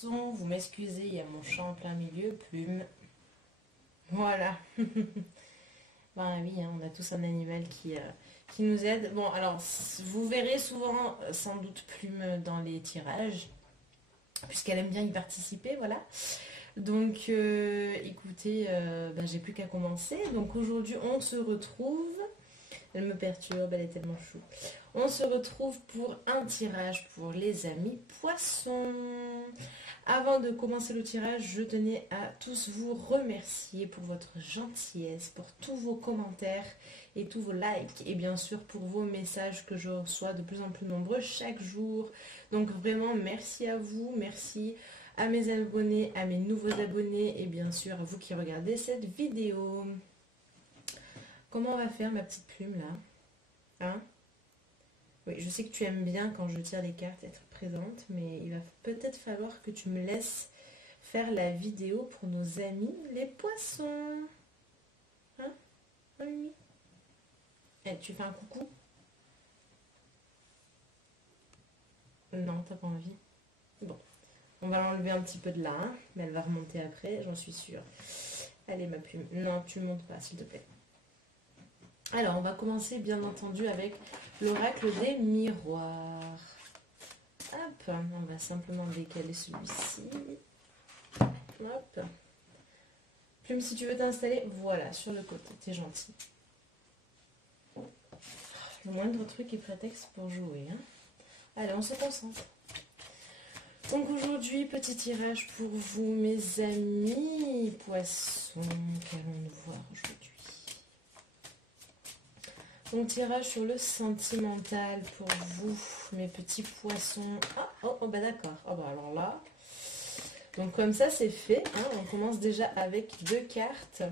Son, vous m'excusez, il y a mon chat en plein milieu, Plume. Voilà. Ben oui, hein, on a tous un animal qui nous aide. Bon, alors, vous verrez souvent, sans doute, Plume dans les tirages, puisqu'elle aime bien y participer, voilà. Donc, écoutez, ben, j'ai plus qu'à commencer. Donc aujourd'hui, on se retrouve. Elle me perturbe, elle est tellement chou. On se retrouve pour un tirage pour les amis poissons. Avant de commencer le tirage, je tenais à tous vous remercier pour votre gentillesse, pour tous vos commentaires et tous vos likes et bien sûr pour vos messages que je reçois de plus en plus nombreux chaque jour. Donc vraiment merci à vous, merci à mes abonnés, à mes nouveaux abonnés et bien sûr à vous qui regardez cette vidéo. Comment on va faire ma petite plume là? Hein? Oui, je sais que tu aimes bien quand je tire les cartes être présente, mais il va peut-être falloir que tu me laisses faire la vidéo pour nos amis les poissons. Hein? Oui. Eh, tu fais un coucou? Non, t'as pas envie. Bon, on va l'enlever un petit peu de là, hein, mais elle va remonter après, j'en suis sûre. Allez ma plume. Non, tu ne montes pas, s'il te plaît. Alors, on va commencer bien entendu avec l'oracle des miroirs. Hop, on va simplement décaler celui-ci. Hop. Plume, si tu veux t'installer, voilà, sur le côté, t'es gentil. Le moindre truc est prétexte pour jouer. Hein. Allez, on se concentre. Donc aujourd'hui, petit tirage pour vous, mes amis poissons. Qu'allons-nous voir aujourd'hui? Donc tirage sur le sentimental pour vous, mes petits poissons. Ah, oh bah d'accord. Oh bah alors là. Donc comme ça c'est fait. Hein, on commence déjà avec 2 cartes.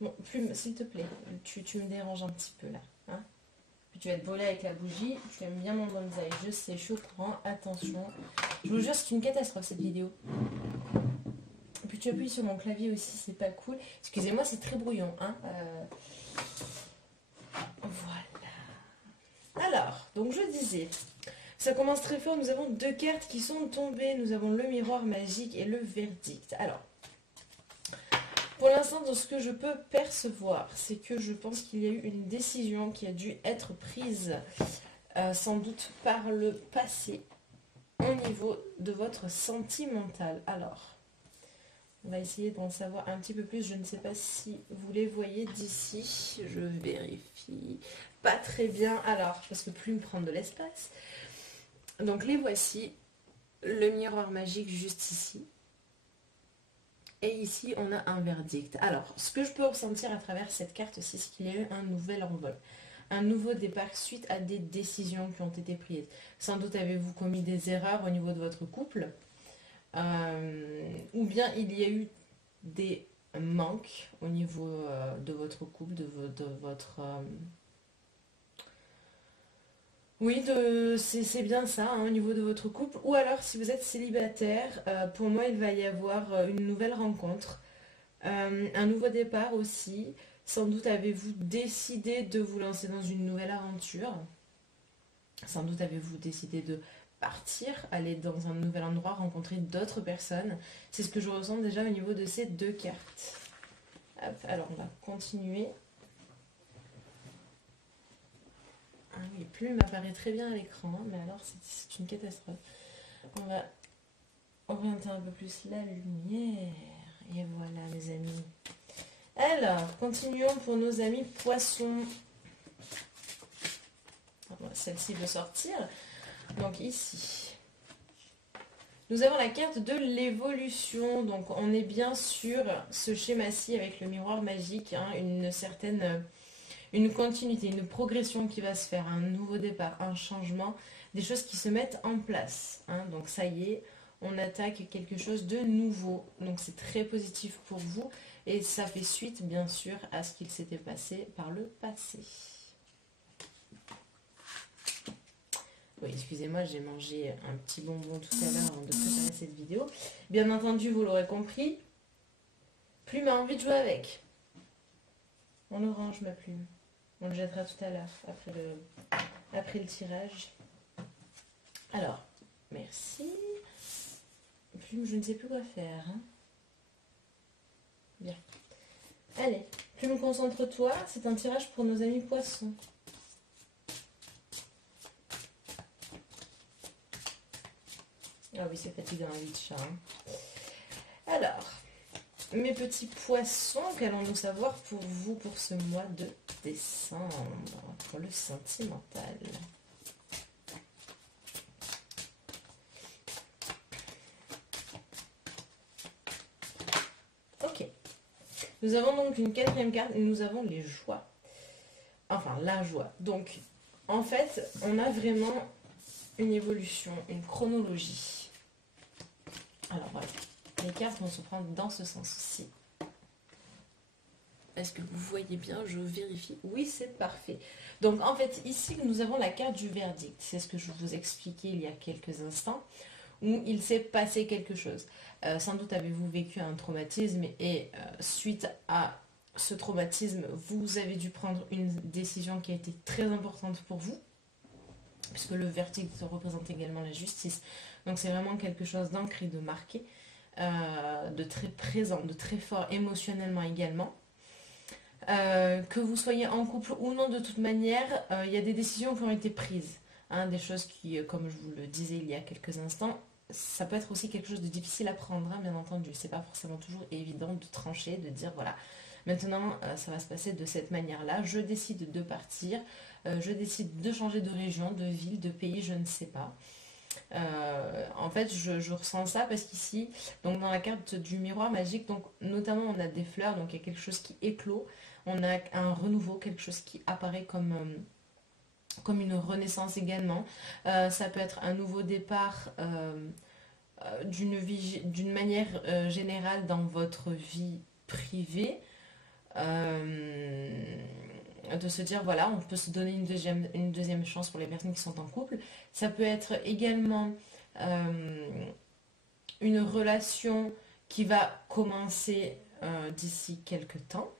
Bon, Plume, s'il te plaît, tu me déranges un petit peu là. Hein. Puis tu vas te voler avec la bougie. Tu aimes bien mon bonsaï. Je sais, je suis au courant. Attention. Je vous jure, c'est une catastrophe cette vidéo. Puis tu appuies sur mon clavier aussi, c'est pas cool. Excusez-moi, c'est très brouillon. Hein. Voilà. Alors, donc je disais, ça commence très fort. Nous avons 2 cartes qui sont tombées. Nous avons le miroir magique et le verdict. Alors, pour l'instant, dans ce que je peux percevoir, c'est que je pense qu'il y a eu une décision qui a dû être prise sans doute par le passé au niveau de votre sentimental. Alors, on va essayer d'en savoir un petit peu plus. Je ne sais pas si vous les voyez d'ici. Je vérifie. Pas très bien. Alors, parce que Plume prend de l'espace. Donc, les voici. Le miroir magique juste ici. Et ici, on a un verdict. Alors, ce que je peux ressentir à travers cette carte-ci, c'est qu'il y a eu un nouvel envol. Un nouveau départ suite à des décisions qui ont été prises. Sans doute avez-vous commis des erreurs au niveau de votre couple. Ou bien il y a eu des manques au niveau de votre couple, de votre... Oui, c'est bien ça, hein, au niveau de votre couple. Ou alors, si vous êtes célibataire, pour moi, il va y avoir une nouvelle rencontre, un nouveau départ aussi. Sans doute avez-vous décidé de vous lancer dans une nouvelle aventure. Sans doute avez-vous décidé de partir, aller dans un nouvel endroit, rencontrer d'autres personnes. C'est ce que je ressens déjà au niveau de ces 2 cartes. Hop, alors, on va continuer. Ah oui, Plume apparaît très bien à l'écran, hein, mais alors c'est une catastrophe. On va orienter un peu plus la lumière. Et voilà, les amis. Alors, continuons pour nos amis poissons. Celle-ci veut sortir. Donc ici, nous avons la carte de l'évolution. Donc on est bien sur ce schéma-ci avec le miroir magique, hein, une certaine... une continuité, une progression qui va se faire, un nouveau départ, un changement, des choses qui se mettent en place. Hein. Donc ça y est, on attaque quelque chose de nouveau. Donc c'est très positif pour vous et ça fait suite bien sûr à ce qu'il s'était passé par le passé. Oui, excusez-moi, j'ai mangé un petit bonbon tout à l'heure avant de préparer cette vidéo. Bien entendu, vous l'aurez compris, Plume a envie de jouer avec. On le range, ma Plume. On le jettera tout à l'heure, après le tirage. Alors, merci. plume, je ne sais plus quoi faire. Hein. Bien. Allez, plume, concentre-toi. C'est un tirage pour nos amis poissons. Ah oui, c'est fatigant, 8 chats. Hein. Alors, mes petits poissons, qu'allons-nous savoir pour vous pour ce mois de décembre, pour le sentimental? Ok. Nous avons donc une quatrième carte et nous avons les joies. Enfin, la joie. Donc, en fait, on a vraiment une évolution, une chronologie. Alors voilà, les cartes vont se prendre dans ce sens-ci. Est-ce que vous voyez bien? Je vérifie. Oui, c'est parfait. Donc en fait, ici, nous avons la carte du verdict. C'est ce que je vous expliquais il y a quelques instants, où il s'est passé quelque chose. Sans doute avez-vous vécu un traumatisme et suite à ce traumatisme, vous avez dû prendre une décision qui a été très importante pour vous, puisque le verdict représente également la justice. Donc c'est vraiment quelque chose d'ancré, de marqué, de très présent, de très fort émotionnellement également. Que vous soyez en couple ou non, de toute manière, il y a des décisions qui ont été prises. Hein, des choses qui, comme je vous le disais il y a quelques instants, ça peut être aussi quelque chose de difficile à prendre, hein, bien entendu. C'est pas forcément toujours évident de trancher, de dire voilà, maintenant ça va se passer de cette manière-là. Je décide de partir, je décide de changer de région, de ville, de pays, je ne sais pas. En fait, je ressens ça parce qu'ici, donc dans la carte du miroir magique, donc notamment on a des fleurs, donc il y a quelque chose qui éclot. On a un renouveau, quelque chose qui apparaît comme une renaissance également. Ça peut être un nouveau départ d'une manière générale dans votre vie privée. De se dire, voilà, on peut se donner une deuxième chance pour les personnes qui sont en couple. Ça peut être également une relation qui va commencer d'ici quelques temps.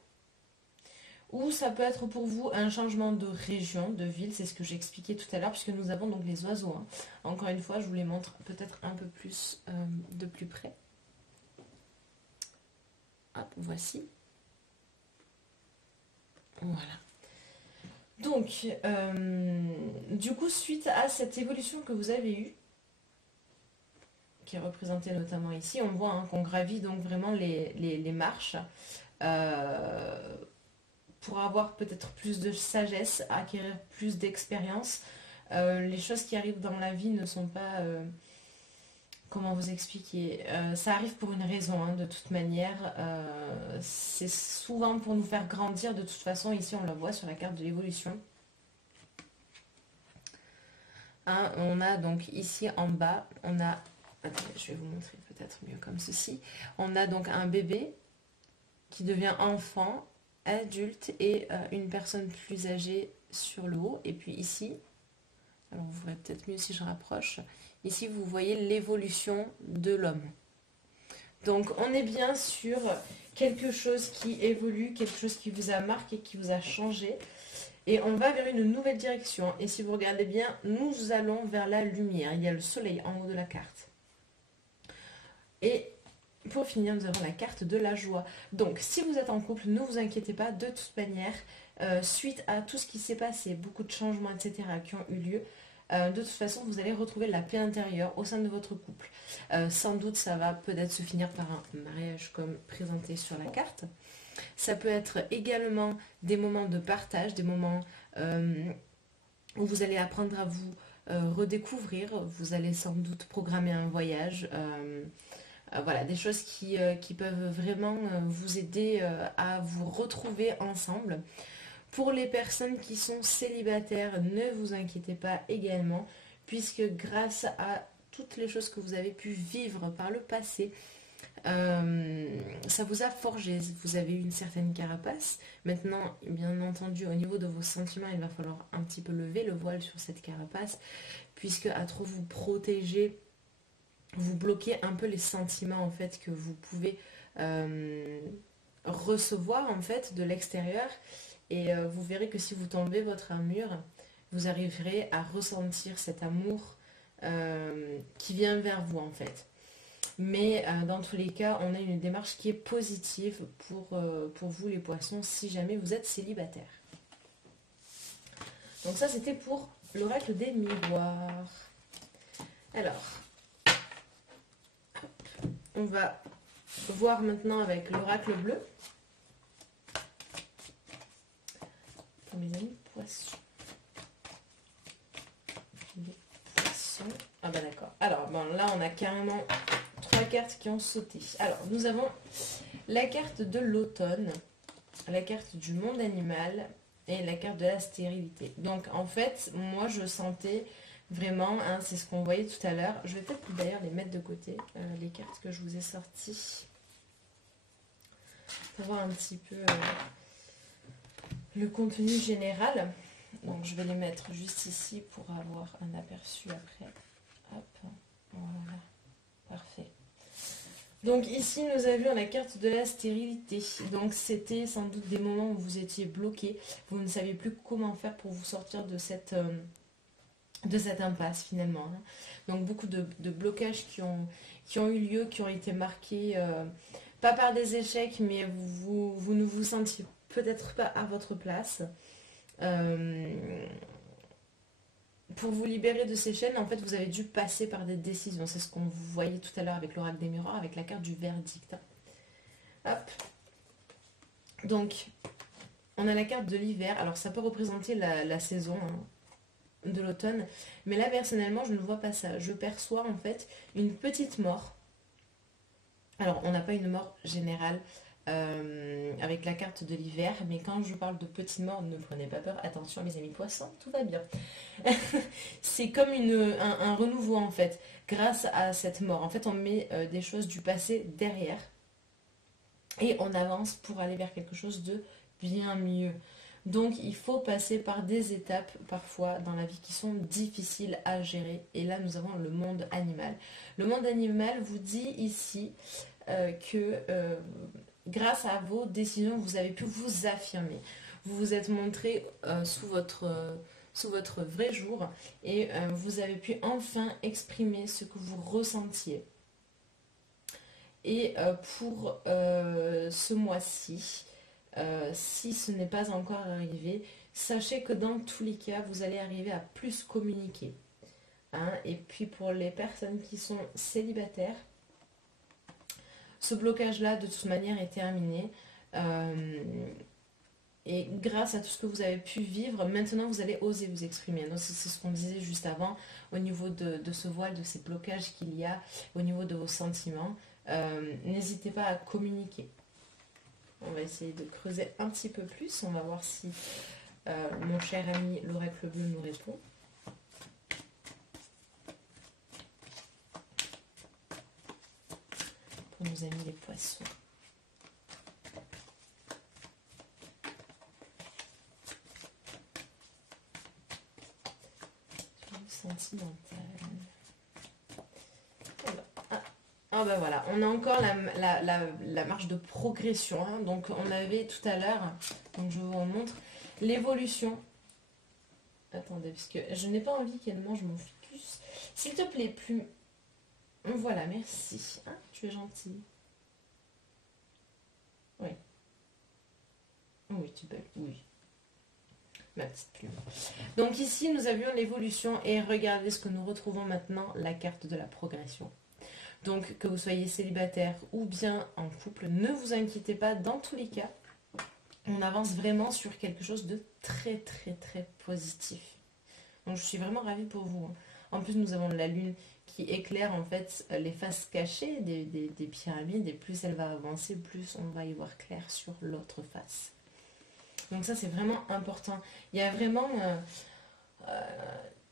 Ou ça peut être pour vous un changement de région, de ville, c'est ce que j'ai expliqué tout à l'heure, puisque nous avons donc les oiseaux. Hein. Encore une fois, je vous les montre peut-être un peu plus de plus près. Hop, voici. Voilà. Donc, du coup, suite à cette évolution que vous avez eue, qui est représentée notamment ici, on voit hein, qu'on gravit donc vraiment les marches. Pour avoir peut-être plus de sagesse, acquérir plus d'expérience. Les choses qui arrivent dans la vie ne sont pas... comment vous expliquer ça arrive pour une raison, hein, de toute manière. C'est souvent pour nous faire grandir. De toute façon, ici, on le voit sur la carte de l'évolution. Hein, on a donc ici en bas, on a... Attendez, je vais vous montrer peut-être mieux comme ceci. On a donc un bébé qui devient enfant, adulte et une personne plus âgée sur le haut. Et puis ici, alors vous verrez peut-être mieux si je rapproche, ici vous voyez l'évolution de l'homme. Donc on est bien sur quelque chose qui évolue, quelque chose qui vous a marqué, qui vous a changé. Et on va vers une nouvelle direction. Et si vous regardez bien, nous allons vers la lumière. Il y a le soleil en haut de la carte. Et pour finir, nous avons la carte de la joie. Donc, si vous êtes en couple, ne vous inquiétez pas. De toute manière, suite à tout ce qui s'est passé, beaucoup de changements, etc., qui ont eu lieu, de toute façon, vous allez retrouver la paix intérieure au sein de votre couple. Sans doute, ça va peut-être se finir par un mariage comme présenté sur la carte. Ça peut être également des moments de partage, des moments où vous allez apprendre à vous redécouvrir. Vous allez sans doute programmer un voyage. Voilà, des choses qui peuvent vraiment vous aider à vous retrouver ensemble. Pour les personnes qui sont célibataires, ne vous inquiétez pas également, puisque grâce à toutes les choses que vous avez pu vivre par le passé, ça vous a forgé, vous avez eu une certaine carapace. Maintenant, bien entendu, au niveau de vos sentiments, il va falloir un petit peu lever le voile sur cette carapace, puisque à trop vous protéger, vous bloquez un peu les sentiments en fait que vous pouvez recevoir en fait de l'extérieur, et vous verrez que si vous tombez votre armure, vous arriverez à ressentir cet amour qui vient vers vous en fait. Mais dans tous les cas, on a une démarche qui est positive pour vous les poissons si jamais vous êtes célibataire. Donc ça c'était pour l'oracle des miroirs. Alors, on va voir maintenant avec l'oracle bleu. Pour mes amis poissons. Les poissons. Ah bah d'accord. Alors bon, là on a carrément 3 cartes qui ont sauté. Alors nous avons la carte de l'automne, la carte du monde animal et la carte de la stérilité. Donc en fait, moi je sentais vraiment, hein, c'est ce qu'on voyait tout à l'heure. Je vais peut-être d'ailleurs les mettre de côté, les cartes que je vous ai sorties. Pour voir un petit peu le contenu général. Donc je vais les mettre juste ici pour avoir un aperçu après. Hop, voilà, parfait. Donc ici nous avions la carte de la stérilité. Donc c'était sans doute des moments où vous étiez bloqué, vous ne saviez plus comment faire pour vous sortir de cette impasse finalement. Donc beaucoup de blocages qui ont eu lieu, qui ont été marqués, pas par des échecs, mais vous ne vous sentiez peut-être pas à votre place. Pour vous libérer de ces chaînes, en fait, vous avez dû passer par des décisions. C'est ce qu'on voyait tout à l'heure avec l'oracle des miroirs, avec la carte du verdict. Hop. Donc, on a la carte de l'hiver. Alors, ça peut représenter la saison de l'automne. Mais là, personnellement, je ne vois pas ça. Je perçois, en fait, une petite mort. Alors, on n'a pas une mort générale avec la carte de l'hiver, mais quand je parle de petite mort, ne prenez pas peur. Attention, mes amis poissons, tout va bien. C'est comme un renouveau, en fait, grâce à cette mort. En fait, on met des choses du passé derrière et on avance pour aller vers quelque chose de bien mieux. Donc, il faut passer par des étapes, parfois, dans la vie qui sont difficiles à gérer. Et là, nous avons le monde animal. Le monde animal vous dit ici que grâce à vos décisions, vous avez pu vous affirmer. Vous vous êtes montré sous votre vrai jour et vous avez pu enfin exprimer ce que vous ressentiez. Et pour ce mois-ci, si ce n'est pas encore arrivé, sachez que dans tous les cas, vous allez arriver à plus communiquer. Hein. Et puis pour les personnes qui sont célibataires, ce blocage-là, de toute manière, est terminé. Et grâce à tout ce que vous avez pu vivre, maintenant, vous allez oser vous exprimer. Donc, c'est ce qu'on disait juste avant, au niveau de ce voile, de ces blocages qu'il y a, au niveau de vos sentiments. N'hésitez pas à communiquer. On va essayer de creuser un petit peu plus. On va voir si mon cher ami l'oracle bleu nous répond. Pour nos amis les poissons. Sentimental. Ah ben voilà, on a encore la marge de progression. Hein. Donc on avait tout à l'heure, donc je vous montre, l'évolution. Attendez, parce que je n'ai pas envie qu'elle mange mon ficus. S'il te plaît, plus... Voilà, merci. Hein, tu es gentil. Oui. Oui, tu peux. Oui. Ma petite plume. Donc ici, nous avions l'évolution et regardez ce que nous retrouvons maintenant, la carte de la progression. Donc que vous soyez célibataire ou bien en couple, ne vous inquiétez pas, dans tous les cas, on avance vraiment sur quelque chose de très très très positif. Donc je suis vraiment ravie pour vous. Hein. En plus, nous avons la lune qui éclaire en fait les faces cachées des pyramides et plus elle va avancer, plus on va y voir clair sur l'autre face. Donc ça c'est vraiment important. Il y a vraiment...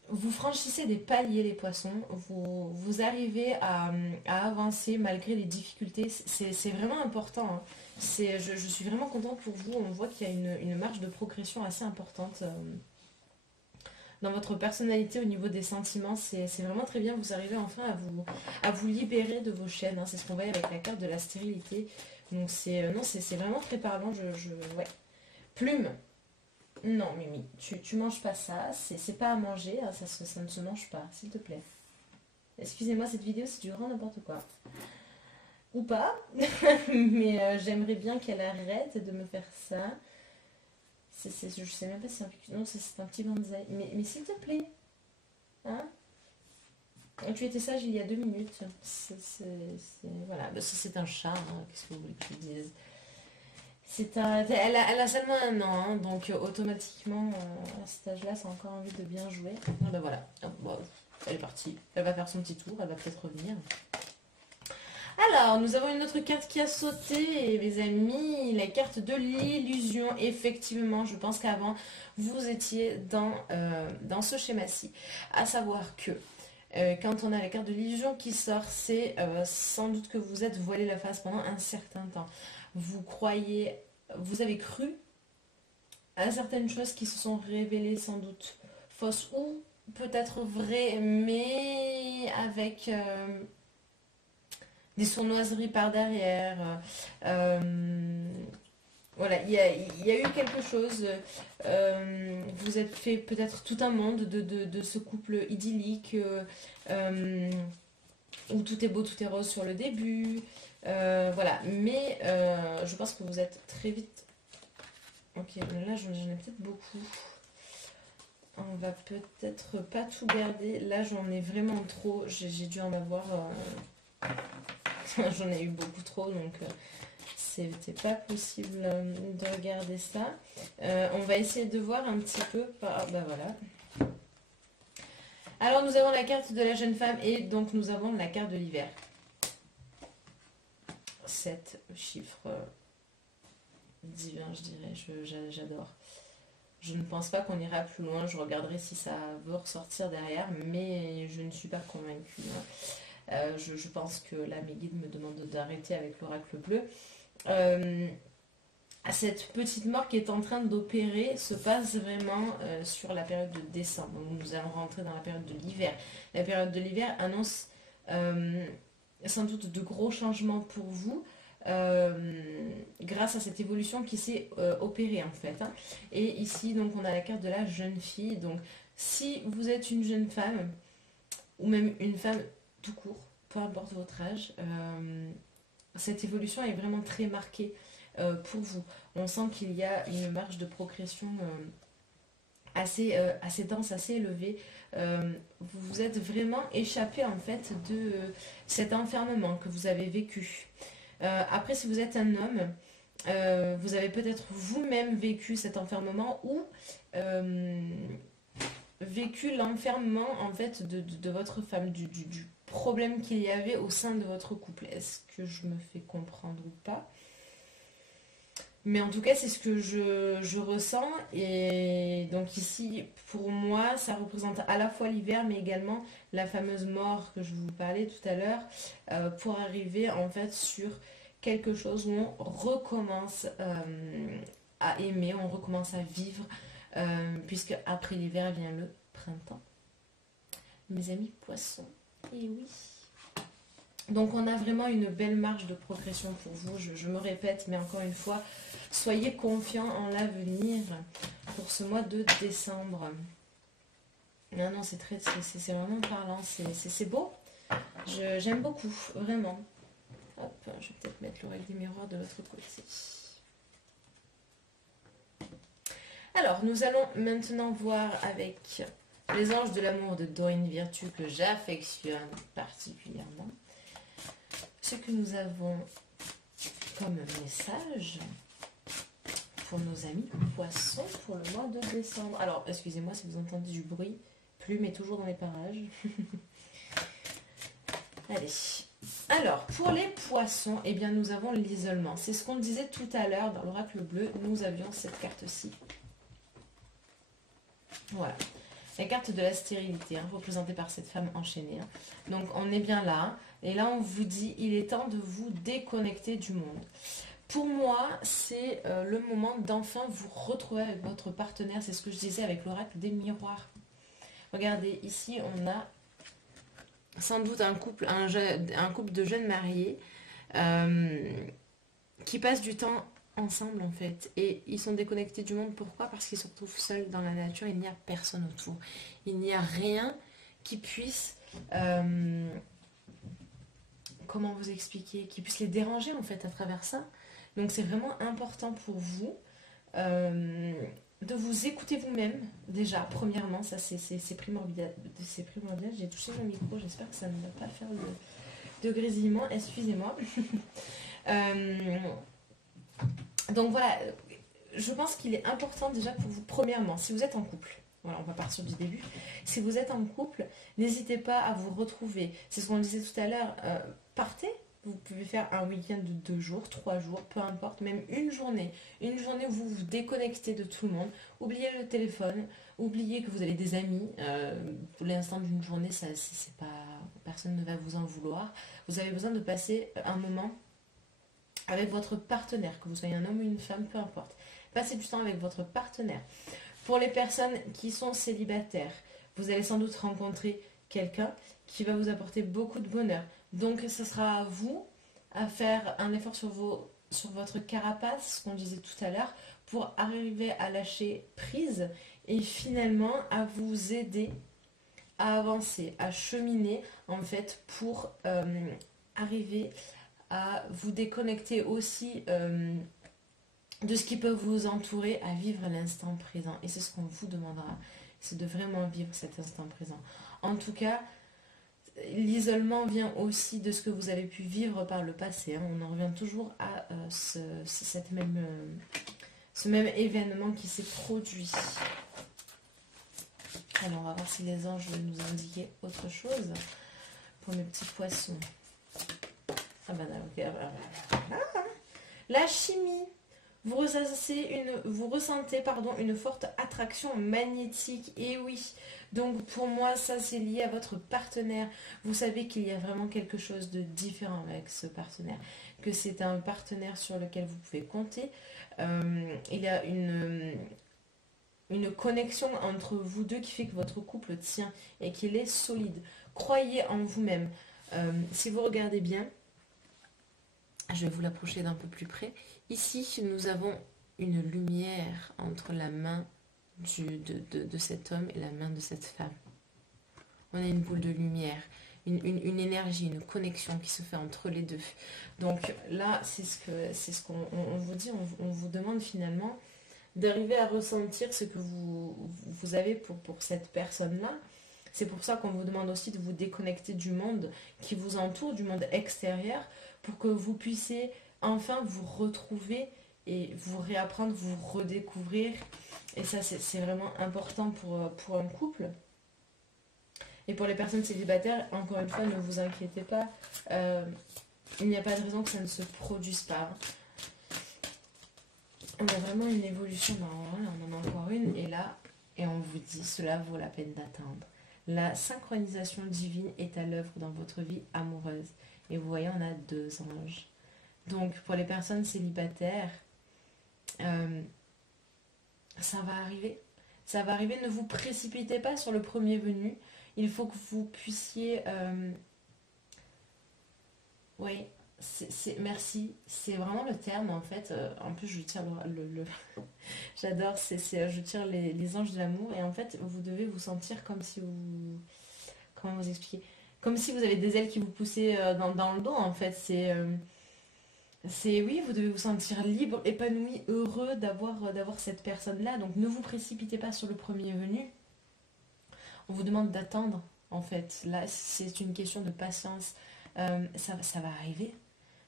vous franchissez des paliers les poissons, vous arrivez à avancer malgré les difficultés, c'est vraiment important. Hein. Je suis vraiment contente pour vous, on voit qu'il y a une marge de progression assez importante dans votre personnalité au niveau des sentiments, c'est vraiment très bien, vous arrivez enfin à vous libérer de vos chaînes, hein. C'est ce qu'on voit avec la carte de la stérilité. Donc c'est vraiment très parlant, ouais. Plume. Non, Mimi, tu manges pas ça, c'est pas à manger, ça ne se mange pas, s'il te plaît. Excusez-moi, cette vidéo c'est du grand n'importe quoi. Ou pas, mais j'aimerais bien qu'elle arrête de me faire ça. Je sais même pas si c'est un... Non, c'est un petit bonsaï. Mais s'il te plaît, hein? Tu étais sage il y a 2 minutes. Voilà, bah, ça c'est un chat, hein. Qu'est-ce que vous voulez que je vous dise? Elle a seulement 1 an, hein, donc automatiquement, à cet âge-là, ça a encore envie de bien jouer. Ah bah voilà, bon, elle est partie. Elle va faire son petit tour, elle va peut-être revenir. Alors, nous avons une autre carte qui a sauté, mes amis, la carte de l'illusion. Effectivement, je pense qu'avant, vous étiez dans ce schéma-ci. À savoir que quand on a la carte de l'illusion qui sort, c'est sans doute que vous êtes voilé la face pendant un certain temps. Vous avez cru à certaines choses qui se sont révélées sans doute fausses ou peut-être vraies, mais avec des sournoiseries par derrière. Voilà, il y a eu quelque chose. Vous êtes fait peut-être tout un monde de ce couple idyllique où tout est beau, tout est rose sur le début. Voilà, mais je pense que vous êtes très vite. Ok, là j'en ai peut-être beaucoup. On va peut-être pas tout garder. Là j'en ai vraiment trop. J'ai dû en avoir. J'en ai eu beaucoup trop, donc c'était pas possible de regarder ça. On va essayer de voir un petit peu par... Bah voilà. Alors nous avons la carte de la jeune femme et donc nous avons la carte de l'hiver. 7 chiffres divins, je dirais. J'adore. Je ne pense pas qu'on ira plus loin. Je regarderai si ça veut ressortir derrière, mais je ne suis pas convaincue. Je pense que là, mes guides me demandent d'arrêter avec l'oracle bleu. Cette petite mort qui est en train d'opérer se passe vraiment sur la période de décembre. Donc, nous allons rentrer dans la période de l'hiver. La période de l'hiver annonce sans doute de gros changements pour vous. Grâce à cette évolution qui s'est opérée en fait, hein. Et ici donc on a la carte de la jeune fille. Donc si vous êtes une jeune femme ou même une femme tout court, peu importe votre âge, cette évolution est vraiment très marquée pour vous. On sent qu'il y a une marge de progression assez dense, assez élevée. Vous vous êtes vraiment échappé en fait de cet enfermement que vous avez vécu. Après, si vous êtes un homme, vous avez peut-être vous-même vécu cet enfermement ou vécu l'enfermement en fait de votre femme, du problème qu'il y avait au sein de votre couple. Est-ce que je me fais comprendre ou pas? Mais en tout cas, c'est ce que je ressens. Et donc ici, pour moi, ça représente à la fois l'hiver, mais également la fameuse mort que je vous parlais tout à l'heure, pour arriver en fait sur quelque chose où on recommence à aimer, on recommence à vivre, puisque après l'hiver vient le printemps. Mes amis poissons, et oui. Donc on a vraiment une belle marge de progression pour vous, je me répète, mais encore une fois, soyez confiants en l'avenir pour ce mois de décembre. Non, c'est vraiment parlant, c'est beau, j'aime beaucoup, vraiment. Hop, je vais peut-être mettre l'oreille des miroirs de l'autre côté. Alors, nous allons maintenant voir avec les anges de l'amour de Dorine Virtue, que j'affectionne particulièrement, ce que nous avons comme message pour nos amis poissons pour le mois de décembre. Alors, excusez-moi si vous entendez du bruit, plume est toujours dans les parages. Allez. Alors, pour les poissons, eh bien, nous avons l'isolement. C'est ce qu'on disait tout à l'heure dans l'oracle bleu. Nous avions cette carte-ci. Voilà. La carte de la stérilité, hein, représentée par cette femme enchaînée. Hein. Donc, on est bien là. Et là, on vous dit, il est temps de vous déconnecter du monde. Pour moi, c'est le moment d'enfin vous retrouver avec votre partenaire. C'est ce que je disais avec l'oracle des miroirs. Regardez, ici, on a sans doute un couple de jeunes mariés qui passent du temps ensemble en fait, et ils sont déconnectés du monde. Pourquoi? Parce qu'ils se retrouvent seuls dans la nature, il n'y a personne autour, il n'y a rien qui puisse comment vous expliquer, qui puisse les déranger en fait à travers ça. Donc c'est vraiment important pour vous de vous écouter vous-même déjà, premièrement, ça c'est primordial, c'est primordial. J'ai touché mon micro, j'espère que ça ne va pas faire de grésillement, excusez-moi. Donc voilà, je pense qu'il est important déjà pour vous, premièrement, si vous êtes en couple, voilà, on va partir du début, si vous êtes en couple, n'hésitez pas à vous retrouver, c'est ce qu'on disait tout à l'heure, partez, vous pouvez faire un week-end de 2 jours, 3 jours, peu importe, même une journée où vous vous déconnectez de tout le monde, oubliez le téléphone, oubliez que vous avez des amis, pour l'instant d'une journée, ça, c'est pas, personne ne va vous en vouloir, vous avez besoin de passer un moment avec votre partenaire, que vous soyez un homme ou une femme, peu importe. Passez du temps avec votre partenaire. Pour les personnes qui sont célibataires, vous allez sans doute rencontrer quelqu'un qui va vous apporter beaucoup de bonheur. Donc, ce sera à vous à faire un effort sur votre carapace, ce qu'on disait tout à l'heure, pour arriver à lâcher prise et finalement à vous aider à avancer, à cheminer, en fait, pour arriver à vous déconnecter aussi de ce qui peut vous entourer, à vivre l'instant présent. Et c'est ce qu'on vous demandera, c'est de vraiment vivre cet instant présent. En tout cas, l'isolement vient aussi de ce que vous avez pu vivre par le passé. Hein. On en revient toujours à ce même événement qui s'est produit. Alors, on va voir si les anges veulent nous indiquer autre chose pour mes petits poissons. Ah ben ok. La chimie. Vous ressentez une forte attraction magnétique. Et oui, donc pour moi, ça c'est lié à votre partenaire. Vous savez qu'il y a vraiment quelque chose de différent avec ce partenaire. Que c'est un partenaire sur lequel vous pouvez compter. Il y a une connexion entre vous deux qui fait que votre couple tient et qu'il est solide. Croyez en vous-même. Si vous regardez bien, je vais vous l'approcher d'un peu plus près. Ici, nous avons une lumière entre la main de cet homme et la main de cette femme. On a une boule de lumière, une énergie, une connexion qui se fait entre les deux. Donc là, c'est ce qu'on vous dit, on vous demande finalement d'arriver à ressentir ce que vous avez pour cette personne-là. C'est pour ça qu'on vous demande aussi de vous déconnecter du monde qui vous entoure, du monde extérieur, pour que vous puissiez enfin vous retrouver et vous réapprendre, vous redécouvrir. Et ça, c'est vraiment important pour un couple. Et pour les personnes célibataires, encore une fois, ne vous inquiétez pas. Il n'y a pas de raison que ça ne se produise pas. On a vraiment une évolution. Ben, voilà, on en a encore une. Et on vous dit, cela vaut la peine d'attendre. La synchronisation divine est à l'œuvre dans votre vie amoureuse. Et vous voyez, on a 2 anges. Donc, pour les personnes célibataires, ça va arriver. Ça va arriver. Ne vous précipitez pas sur le premier venu. Il faut que vous puissiez... oui, merci. C'est vraiment le terme, en fait. En plus, je tire j'adore. Je tire les anges de l'amour. Et en fait, vous devez vous sentir comme si vous... Comment vous expliquer? Comme si vous avez des ailes qui vous poussaient dans le dos, en fait. Oui, vous devez vous sentir libre, épanoui, heureux d'avoir cette personne-là. Donc, ne vous précipitez pas sur le premier venu. On vous demande d'attendre, en fait. Là, c'est une question de patience. Ça va arriver.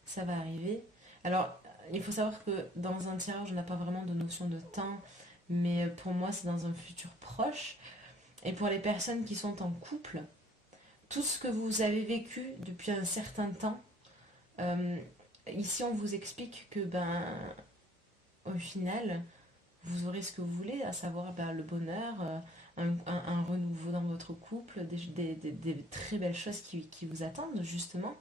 Ça va arriver. Alors, il faut savoir que dans un tirage, on n'a pas vraiment de notion de temps. Mais pour moi, c'est dans un futur proche. Et pour les personnes qui sont en couple, tout ce que vous avez vécu depuis un certain temps, ici on vous explique que au final, vous aurez ce que vous voulez, à savoir le bonheur, un renouveau dans votre couple, des très belles choses qui vous attendent justement.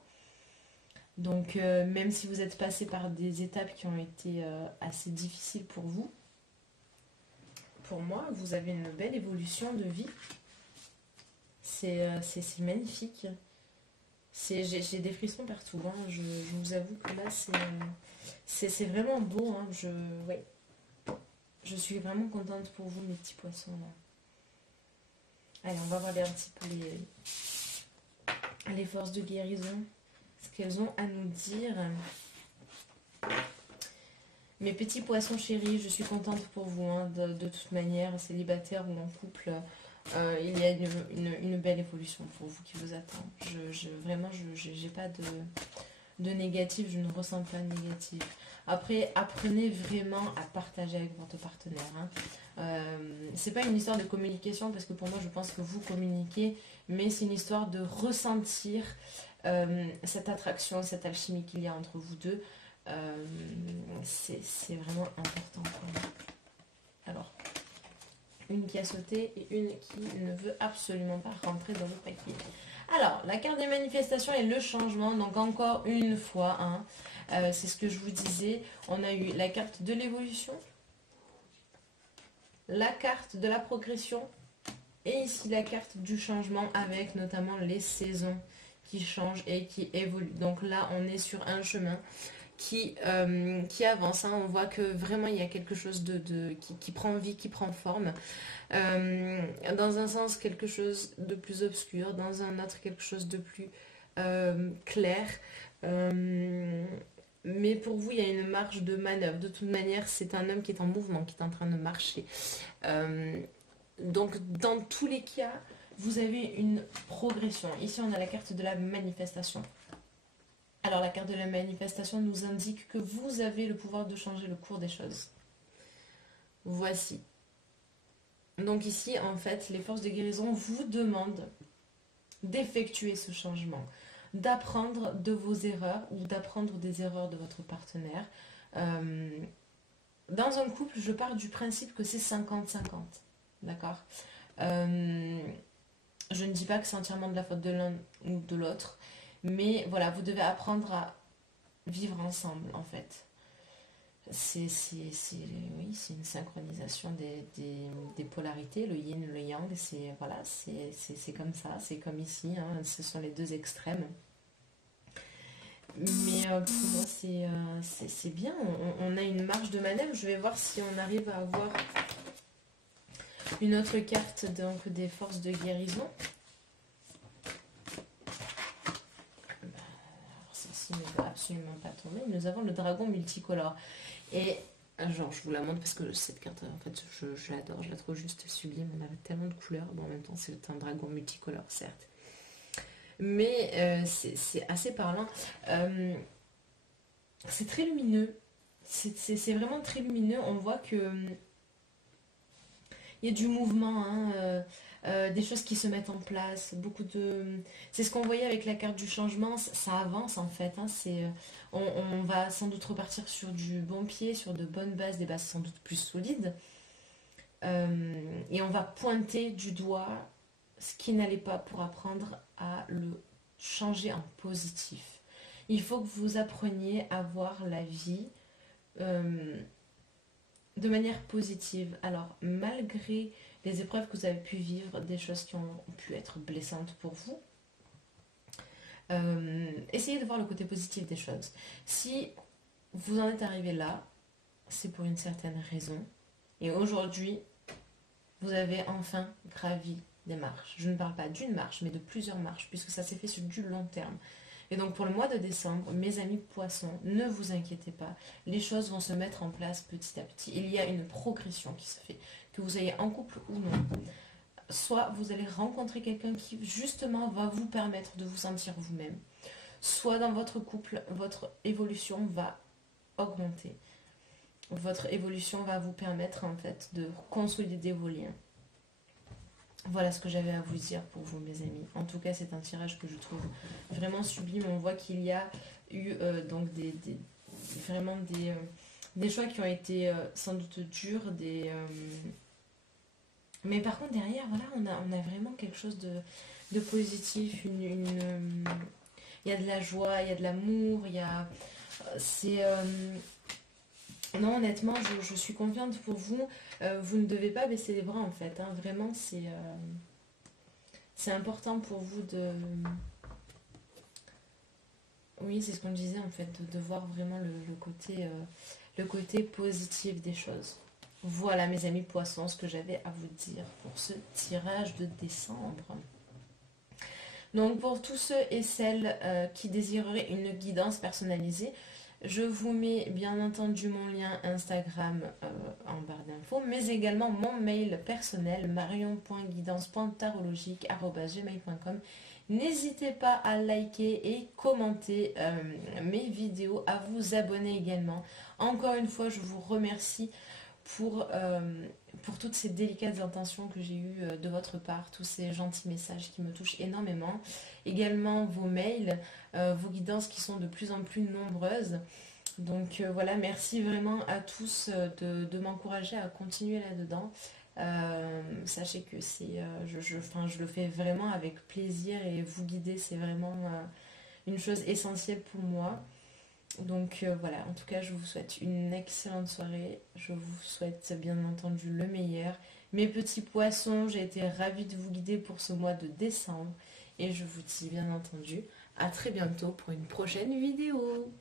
Donc même si vous êtes passé par des étapes qui ont été assez difficiles pour vous, pour moi, vous avez une belle évolution de vie. C'est magnifique. J'ai des frissons partout. Hein. Je vous avoue que là, c'est vraiment beau. Hein. Ouais. Je suis vraiment contente pour vous, mes petits poissons. Là. Allez, on va regarder un petit peu les forces de guérison, ce qu'elles ont à nous dire. Mes petits poissons chéris, je suis contente pour vous, hein, de toute manière, célibataire ou en couple, il y a une belle évolution pour vous qui vous attend. Vraiment, je n'ai pas de négatif, je ne ressens pas de négatif. Après, apprenez vraiment à partager avec votre partenaire. Hein. C'est pas une histoire de communication, parce que pour moi, je pense que vous communiquez, mais c'est une histoire de ressentir cette attraction, cette alchimie qu'il y a entre vous deux. C'est vraiment important pour moi. Alors, une qui a sauté et une qui ne veut absolument pas rentrer dans le paquet. Alors, la carte des manifestations et le changement. Donc encore une fois, hein, c'est ce que je vous disais. On a eu la carte de l'évolution, la carte de la progression et ici la carte du changement avec notamment les saisons qui changent et qui évoluent. Donc là, on est sur un chemin qui avance. Hein. On voit que vraiment il y a quelque chose qui prend vie, qui prend forme. Dans un sens, quelque chose de plus obscur, dans un autre, quelque chose de plus clair. Mais pour vous, il y a une marge de manœuvre. De toute manière, c'est un homme qui est en mouvement, qui est en train de marcher. Donc, dans tous les cas, vous avez une progression. Ici, on a la carte de la manifestation. Alors, la carte de la manifestation nous indique que vous avez le pouvoir de changer le cours des choses. Voici. Donc ici, en fait, les forces de guérison vous demandent d'effectuer ce changement, d'apprendre de vos erreurs ou d'apprendre des erreurs de votre partenaire. Dans un couple, je pars du principe que c'est 50-50. D'accord ? Je ne dis pas que c'est entièrement de la faute de l'un ou de l'autre, mais voilà, vous devez apprendre à vivre ensemble, en fait. C'est une synchronisation des polarités, le yin, le yang, c'est comme ça, c'est comme ici, hein, ce sont les deux extrêmes. Mais pour moi, c'est bien, on a une marge de manœuvre. Je vais voir si on arrive à avoir une autre carte donc, des forces de guérison. Celle-ci ne va absolument pas tomber. Nous avons le dragon multicolore. Et genre, je vous la montre parce que cette carte, en fait, je l'adore, je la trouve juste sublime. On a tellement de couleurs. Bon, en même temps, c'est un dragon multicolore, certes. Mais c'est assez parlant. C'est très lumineux. C'est vraiment très lumineux. On voit que il y a du mouvement, hein, des choses qui se mettent en place, c'est ce qu'on voyait avec la carte du changement, ça avance en fait, hein, on va sans doute repartir sur du bon pied, sur de bonnes bases, des bases sans doute plus solides, et on va pointer du doigt ce qui n'allait pas pour apprendre à le changer en positif. Il faut que vous appreniez à voir la vie de manière positive. Alors, malgré les épreuves que vous avez pu vivre, des choses qui ont pu être blessantes pour vous, essayez de voir le côté positif des choses. Si vous en êtes arrivé là, c'est pour une certaine raison. Et aujourd'hui, vous avez enfin gravi des marches. Je ne parle pas d'une marche, mais de plusieurs marches, puisque ça s'est fait sur du long terme. Et donc pour le mois de décembre, mes amis poissons, ne vous inquiétez pas, les choses vont se mettre en place petit à petit. Il y a une progression qui se fait, que vous ayez en couple ou non. Soit vous allez rencontrer quelqu'un qui justement va vous permettre de vous sentir vous-même. Soit dans votre couple, votre évolution va augmenter. Votre évolution va vous permettre en fait de consolider vos liens. Voilà ce que j'avais à vous dire pour vous, mes amis. En tout cas, c'est un tirage que je trouve vraiment sublime. On voit qu'il y a eu donc vraiment des choix qui ont été sans doute durs. Mais par contre, derrière, voilà, on a vraiment quelque chose de positif. Il y a de la joie, il y a de l'amour, il y a... Non, honnêtement, je suis confiante pour vous. Vous ne devez pas baisser les bras, en fait. Hein. Vraiment, c'est important pour vous de... Oui, c'est ce qu'on disait, en fait, de voir vraiment le côté positif des choses. Voilà, mes amis poissons, ce que j'avais à vous dire pour ce tirage de décembre. Donc pour tous ceux et celles qui désireraient une guidance personnalisée, je vous mets bien entendu mon lien Instagram en barre d'infos, mais également mon mail personnel marion.guidance.tarologique@gmail.com. N'hésitez pas à liker et commenter mes vidéos, à vous abonner également. Encore une fois, je vous remercie pour, euh, pour toutes ces délicates intentions que j'ai eues de votre part, tous ces gentils messages qui me touchent énormément. Également vos mails, vos guidances qui sont de plus en plus nombreuses. Donc voilà, merci vraiment à tous de m'encourager à continuer là-dedans. Sachez que je le fais vraiment avec plaisir et vous guider, c'est vraiment une chose essentielle pour moi. Donc voilà, en tout cas, je vous souhaite une excellente soirée. Je vous souhaite bien entendu le meilleur. Mes petits poissons, j'ai été ravie de vous guider pour ce mois de décembre. Et je vous dis bien entendu à très bientôt pour une prochaine vidéo.